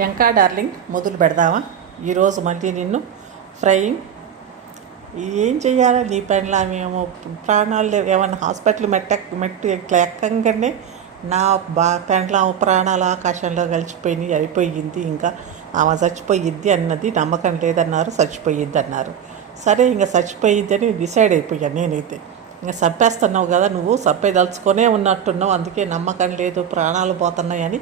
ఎంకా darling మొదలు పెడదామా? ఈరోజు మళ్ళీ నిన్ను ఫ్రైయింగ్ ఏం చెయ్యాలి? నీ పనిలా మేము ప్రాణాలు ఏమన్నా హాస్పిటల్ మెట్టు ఇట్లా ఎక్కంగానే నా పెండ్లాము ప్రాణాలు ఆకాశంలో కలిసిపోయినాయి, అయిపోయింది. ఇంకా ఆమె చచ్చిపోయిద్ది అన్నది నమ్మకం లేదన్నారు, చచ్చిపోయిద్ది అన్నారు. సరే, ఇంకా చచ్చిపోయిద్ది అని డిసైడ్ అయిపోయాను నేనైతే. ఇంకా చంపేస్తున్నావు కదా, నువ్వు చంపేదలుచుకొనే ఉన్నట్టున్నావు, అందుకే నమ్మకం లేదు, ప్రాణాలు పోతున్నాయని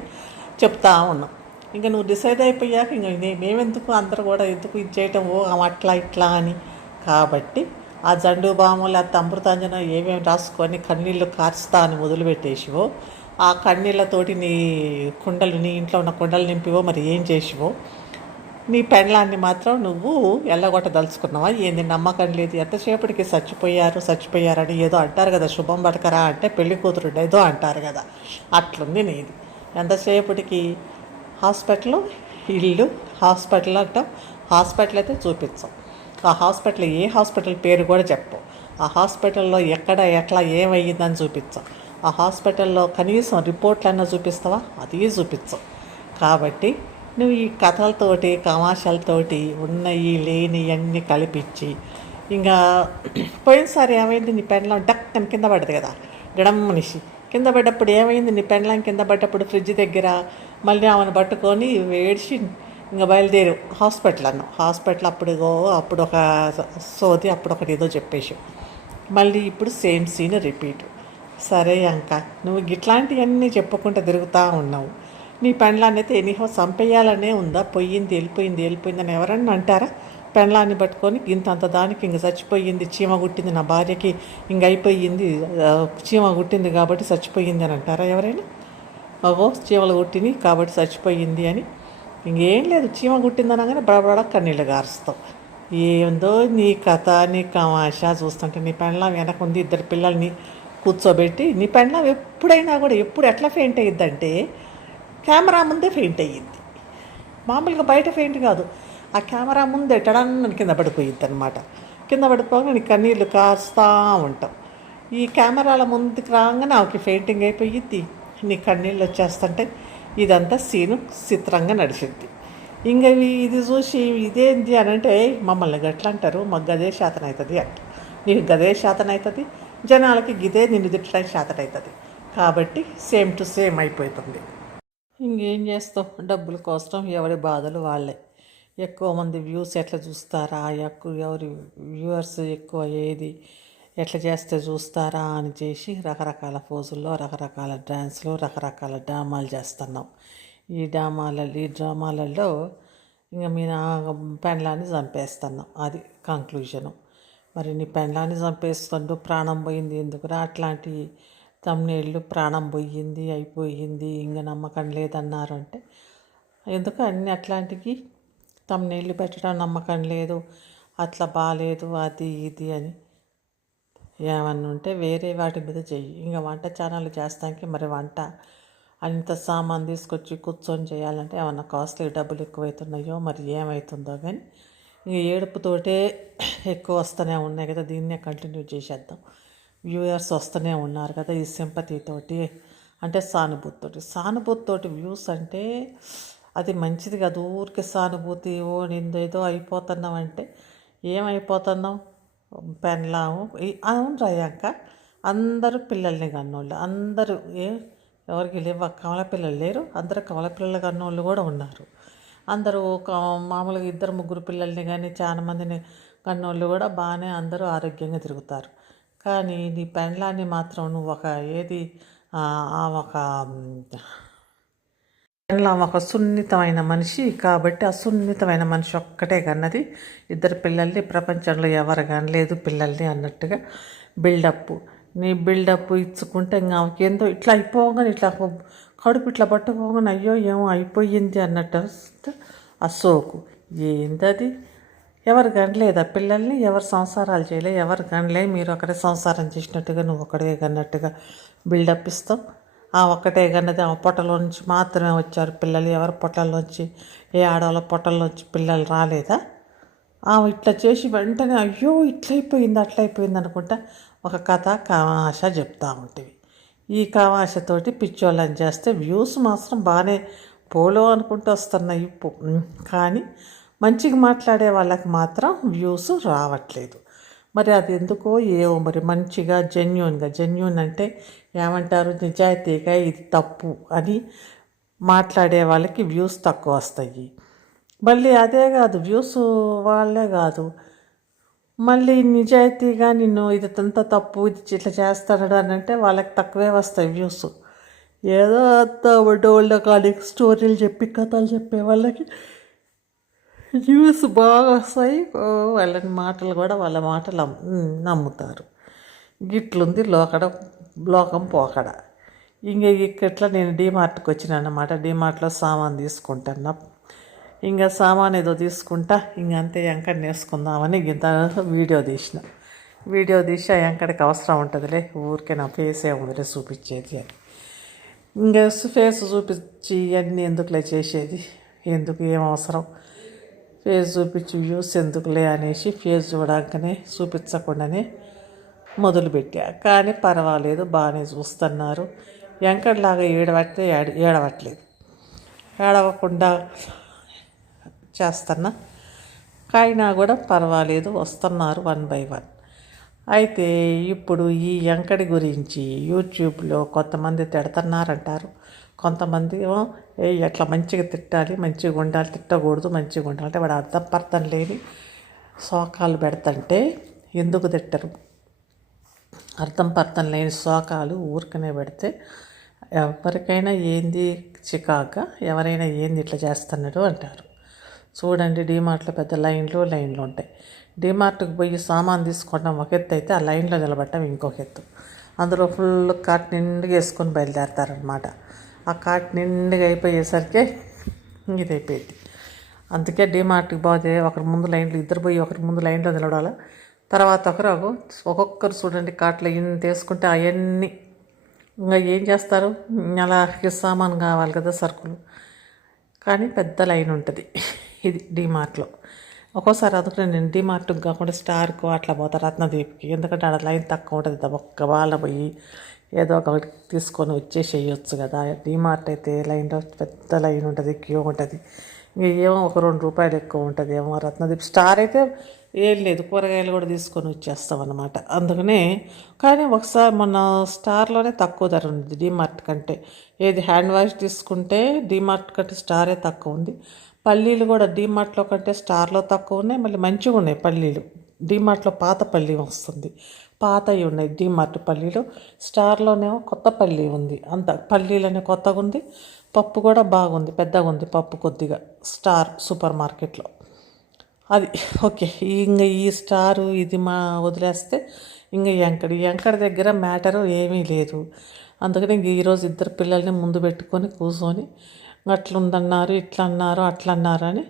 చెప్తా ఉన్నావు. ఇంకా నువ్వు డిసైడ్ అయిపోయాక ఇంక మేమెందుకు అందరూ కూడా ఎందుకు ఇది చేయటం, అట్లా ఇట్లా అని. కాబట్టి ఆ జండు బాము లేకపోతే అమృతాంజనం ఏమేమి రాసుకొని కన్నీళ్ళు కార్చుతా అని మొదలుపెట్టేసివో, ఆ కన్నీళ్ళతోటి నీ ఇంట్లో ఉన్న కుండలు నింపివో, మరి ఏం చేసివో, నీ పెండ్లాన్ని మాత్రం నువ్వు ఎల్లగొట్టదలుచుకున్నావా ఏంది? నమ్మకం లేదు. ఎంతసేపటికి చచ్చిపోయారని ఏదో అంటారు కదా, శుభం పడకరా అంటే పెళ్లి కూతురు ఏదో అంటారు కదా, అట్లుంది నీది. ఎంతసేపటికి హాస్పిటల్, ఇల్లు, హాస్పిటల్ అంటాం. హాస్పిటల్ అయితే చూపించాం. ఆ హాస్పిటల్ ఏ హాస్పిటల్ పేరు కూడా చెప్పు. ఆ హాస్పిటల్లో ఎక్కడ ఎట్లా ఏమయ్యిందని చూపించాం. ఆ హాస్పిటల్లో కనీసం రిపోర్ట్లన్నా చూపిస్తావా? అది చూపించాం. కాబట్టి నువ్వు ఈ కథలతోటి తమాషాలతోటి ఉన్నవి లేని అన్నీ కలిపించి, ఇంకా పోయినసారి ఏమైంది, నీ పెండ్లం డక్కని కింద పడ్డది కదా, మనిషి కింద పడ్డప్పుడు ఏమైంది, నీ పెండ్లం కింద పడ్డప్పుడు ఫ్రిడ్జ్ దగ్గర మళ్ళీ ఆమెను పట్టుకొని ఏడ్చి ఇంకా బయలుదేరు హాస్పిటల్ అప్పుడు ఒక సోది, అప్పుడు ఒకటి ఏదో చెప్పేసి మళ్ళీ ఇప్పుడు సేమ్ సీన్ రిపీట్. సరే అంక, నువ్వు ఇట్లాంటివన్నీ చెప్పుకుంటూ తిరుగుతూ ఉన్నావు. నీ పెండ్లాన్ని అయితే ఎనీహో చంపేయాలనే ఉందా? వెళ్ళిపోయిందని ఎవరన్నా అంటారా? పెండ్లాన్ని పట్టుకొని ఇంతంత దానికి ఇంక చచ్చిపోయింది, చీమ గుట్టింది నా భార్యకి, ఇంక అయిపోయింది, చీమ గుట్టింది కాబట్టి చచ్చిపోయింది అని అంటారా ఎవరైనా? చీమలు గుట్టిని కాబట్టి చచ్చిపోయింది అని. ఇంకేం లేదు, చీమ గుట్టిందనగానే బడబడ కన్నీళ్ళు గారుస్తావు. ఏందో నీ కథ, నీ కమాషా చూస్తుంటే. నీ పెండ్లాం వెనకుంది, 2 పిల్లల్ని కూర్చోబెట్టి. నీ పెండ్లాం ఎప్పుడైనా కూడా ఎట్లా ఫెయింట్ అయ్యిద్దంటే, కెమెరా ముందే ఫెయింట్ అయ్యిద్ది. మామూలుగా బయట ఫెయింట్ కాదు, ఆ కెమెరా ముందే ఎట్టడాన్ని కింద పడిపోయిద్ది అనమాట. కింద పడిపోగా నీ కన్నీళ్ళు కారుస్తూ ఉంటాం. ఈ కెమెరాల ముందుకు రాగానే ఆమెకి ఫెయింటింగ్ అయిపోయిద్ది, నీ కన్నీళ్ళు వచ్చేస్తుంటే. ఇదంతా సీను చిత్రంగా నడిచిద్ది. ఇంకా ఇది చూసి ఇదేంటి అని అంటే, మమ్మల్ని గట్లా అంటారు, మాకు గదే శాతం అవుతుంది అంట. నీకు గదే శాతం అవుతుంది, జనాలకి గిదే నిన్ను తిట్టడానికి శాతం అవుతుంది. కాబట్టి సేమ్ టు సేమ్ అయిపోతుంది. ఇంకేం చేస్తాం, డబ్బుల కోసం ఎవరి బాధలు వాళ్ళే. ఎక్కువ మంది వ్యూస్ ఎట్లా చూస్తారా, ఎవరి వ్యూవర్స్ ఎక్కువ ఏది ఎట్లా చేస్తే చూస్తారా అని చేసి రకరకాల పోజుల్లో, రకరకాల డ్యాన్స్లో, రకరకాల డ్రామాలు చేస్తున్నాం. ఈ డ్రామాలలో ఇంకా మీ నా పెండ్లాన్ని చంపేస్తున్నాం, అది కంక్లూజను. మరి నీ పెండ్లాన్ని చంపేస్తుంటూ ప్రాణం పోయింది ఎందుకురా? అట్లాంటి తమ్నేళ్ళు ప్రాణం పోయింది, అయిపోయింది, ఇంకా నమ్మకం లేదన్నారు అంటే ఎందుకు అన్ని అట్లాంటివి తమ్నేళ్ళు పెట్టడం? నమ్మకం లేదు, అట్లా బాగాలేదు, అది ఇది అని ఏమన్నా ఉంటే వేరే వాటి మీద చెయ్యి. ఇంకా వంట ఛానల్ చేస్తానికి మరి వంట అంత సామాన్ తీసుకొచ్చి కూర్చొని చేయాలంటే ఏమన్నా కాస్ట్లీ డబ్బులు ఎక్కువవుతున్నాయో మరి ఏమవుతుందో. కానీ ఇంక ఏడుపుతోటే ఎక్కువ వస్తూనే ఉన్నాయి కదా, దీన్నే కంటిన్యూ చేసేద్దాం. వ్యూయర్స్ వస్తూనే ఉన్నారు కదా, ఈ సింపతితోటి అంటే సానుభూతితోటి వ్యూస్ అంటే అది మంచిది కాదు. ఊరికి సానుభూతి, నిందేదో అయిపోతున్నావు అంటే ఏమైపోతున్నావు? పెండ్లాము అవును రాయాక అందరూ పిల్లల్ని కన్నోళ్ళు, అందరూ ఎవరికి లేవు కమల పిల్లలు లేరు, అందరూ కమల పిల్లలు కన్నోళ్ళు కూడా ఉన్నారు. అందరూ మామూలుగా 2-3 పిల్లల్ని కానీ చాలా మందిని కన్నోళ్ళు కూడా బాగానే అందరూ ఆరోగ్యంగా తిరుగుతారు. కానీ నీ పెండ్లాన్ని మాత్రం నువ్వు ఒక సున్నితమైన మనిషి కాబట్టి ఆ సున్నితమైన మనిషి ఒక్కటే కన్నది 2 పిల్లల్ని, ప్రపంచంలో ఎవరు కనలేదు పిల్లల్ని అన్నట్టుగా బిల్డప్. నీ బిల్డప్ ఇచ్చుకుంటే ఇంకా ఏందో ఇట్లా అయిపోగానే, ఇట్లా కడుపు ఇట్లా పట్టుకోగానే అయ్యో ఏమో అయిపోయింది అన్నట్టు ఆ సోకు. ఏందది? ఎవరు కనలేదా పిల్లల్ని? ఎవరు సంసారాలు చేయలే, ఎవరు కనలే, మీరు ఒకటే సంసారం చేసినట్టుగా నువ్వు ఒకటే కన్నట్టుగా బిల్డప్ ఇస్తావు. ఆ ఒక్కటే కన్నది, ఆ పొట్టలోంచి మాత్రమే వచ్చారు పిల్లలు, ఎవరి పొట్టల్లోంచి, ఏ ఆడవాళ్ళ పొట్టల్లోంచి పిల్లలు రాలేదా? ఇట్లా చేసి వెంటనే అయ్యో ఇట్లయిపోయింది అట్లయిపోయింది అనుకుంటా ఒక కథ కామాష చెప్తా ఉంటుంది. ఈ కామాషతోటి పిచ్చోళ్ళని చేస్తే వ్యూస్ మాత్రం బాగానే పోలో అనుకుంటూ వస్తున్నాయి కానీ మంచిగా మాట్లాడే వాళ్ళకి మాత్రం వ్యూస్ రావట్లేదు. మరి అది ఎందుకో ఏమో, మరి మంచిగా జెన్యూన్ అంటే ఏమంటారు, నిజాయితీగా ఇది తప్పు అని మాట్లాడే వాళ్ళకి వ్యూస్ తక్కువ వస్తాయి. మళ్ళీ అదే కాదు, వ్యూస్ వాళ్ళే కాదు, మళ్ళీ నిజాయితీగా నిన్ను ఇది అంత తప్పు, ఇది ఇట్లా చేస్తాడు అని అంటే వాళ్ళకి తక్కువే వస్తాయి వ్యూస్. ఏదో అంత ఓల్డ్ కాలిక్ స్టోరీలు చెప్పి కథలు చెప్పే వాళ్ళకి వ్యూస్ బాగా వస్తాయి. వాళ్ళ మాటలు కూడా వాళ్ళ మాటలు నమ్ముతారు. గిట్లుంది లోకం పోకడ. ఇట్లా నేను డీమార్ట్కి వచ్చిన అన్నమాట. డీమార్ట్లో సామాన్ తీసుకుంటున్నా. ఇంకా సామాన్ ఏదో తీసుకుంటా, అంతే ఎంకడ నేర్చుకుందామని ఇంత వీడియో తీసి ఆ ఎంకడికి అవసరం ఉంటుందిలే, ఊరికే నా ఫేస్ ఏముందిలే చూపించేది అని. ఇంకా ఫేస్ చూపించి ఇవన్నీ ఎందుకులే చేసేది, ఎందుకు ఏం అవసరం, ఫేస్ చూపించి వ్యూస్ ఎందుకులే అనేసి ఫేస్ చూపించకుండానే మొదలుపెట్టా. కానీ పర్వాలేదు, బాగానే చూస్తున్నారు. ఎంకడలాగా ఏడవట్లేదు. ఏడవకుండా చేస్తున్నా, అయినా కూడా పర్వాలేదు, వస్తున్నారు 1 by 1. అయితే ఇప్పుడు ఈ ఎంకడి గురించి యూట్యూబ్లో కొంతమంది తిడుతున్నారంటారు, కొంతమంది ఎట్లా మంచిగా తిట్టాలి, మంచిగా ఉండాలి, తిట్టకూడదు, మంచిగా ఉండాలి అంటే వాడు అర్థం లేని శోకాలు పెడతంటే ఎందుకు తిట్టరు? అర్థం లేని శోకాలు ఊరికనే పెడితే ఎవరికైనా ఏంది చికాగా, ఎవరైనా ఏంది ఇట్లా చేస్తున్నారు అంటారు. చూడండి, డీమార్ట్లో పెద్ద లైన్లు ఉంటాయి. డీమార్ట్కి పోయి సామాన్ తీసుకోవడం ఒక ఎత్తు అయితే, ఆ లైన్లో నిలబడటం ఇంకొక ఎత్తు. అందులో ఫుల్ కార్ట్ నిండుగా వేసుకొని బయలుదేరతారనమాట. ఆ కార్ట్ నిండుగా అయిపోయేసరికి ఇది అయిపోయింది. అందుకే డీమార్ట్కి పోతే ఒకరి ముందు లైన్లు, ఇద్దరు పోయి ఒకరి ముందు లైన్లో నిలబడాలి. తర్వాత ఒక్కొక్కరు చూడండి కార్ట్లో ఇంత వేసుకుంటే అవన్నీ ఇంకా ఏం చేస్తారు, అలా సామాన్ కావాలి కదా, సరుకులు, కానీ పెద్ద లైన్ ఉంటుంది ఇది డీమార్ట్లో. ఒక్కోసారి అందుకనే నేను డీమార్ట్కి కాకుండా స్టార్కు అట్లా పోతా, రత్నదీప్కి, ఎందుకంటే ఆడ లైన్ తక్కువ ఉంటుంది. ఒక్క వాళ్ళ పోయి ఏదో ఒకటి తీసుకొని వచ్చేసేయచ్చు కదా. డీమార్ట్ అయితే లైన్లో పెద్ద లైన్ ఉంటుంది, క్యూ ఉంటుంది. ఏమో ఒక 2 రూపాయలు ఎక్కువ ఉంటుంది ఏమో. రత్నదీప్ స్టార్ అయితే ఏం లేదు, కూరగాయలు కూడా తీసుకొని వచ్చేస్తాం అన్నమాట. అందుకనే కానీ ఒకసారి మొన్న స్టార్లోనే తక్కువ ధర ఉంది డీమార్ట్ కంటే. ఏది హ్యాండ్ వాష్ తీసుకుంటే డీమార్ట్ కంటే స్టారే తక్కువ ఉంది. పల్లీలు కూడా డీమార్ట్లో కంటే స్టార్లో తక్కువ ఉన్నాయి, మళ్ళీ మంచిగా ఉన్నాయి పల్లీలు. డీమార్ట్లో పాత పల్లీ వస్తుంది, పాతవి ఉన్నాయి డీమార్ట్ పల్లీలు. స్టార్లోనేమో కొత్త పల్లీ ఉంది. అంత పల్లీలనే కొత్తగా ఉంది. పప్పు కూడా బాగుంది, పెద్దగా ఉంది పప్పు కొద్దిగా స్టార్ సూపర్ మార్కెట్లో. అది ఓకే. ఇంకా ఈ స్టారు ఇది వదిలేస్తే ఇంకా ఎంకడి దగ్గర మ్యాటరు ఏమీ లేదు. అందుకని ఈరోజు 2 పిల్లల్ని ముందు పెట్టుకొని కూర్చొని అట్లుందన్నారు, ఇట్లా అన్నారు, అట్లా అన్నారు అని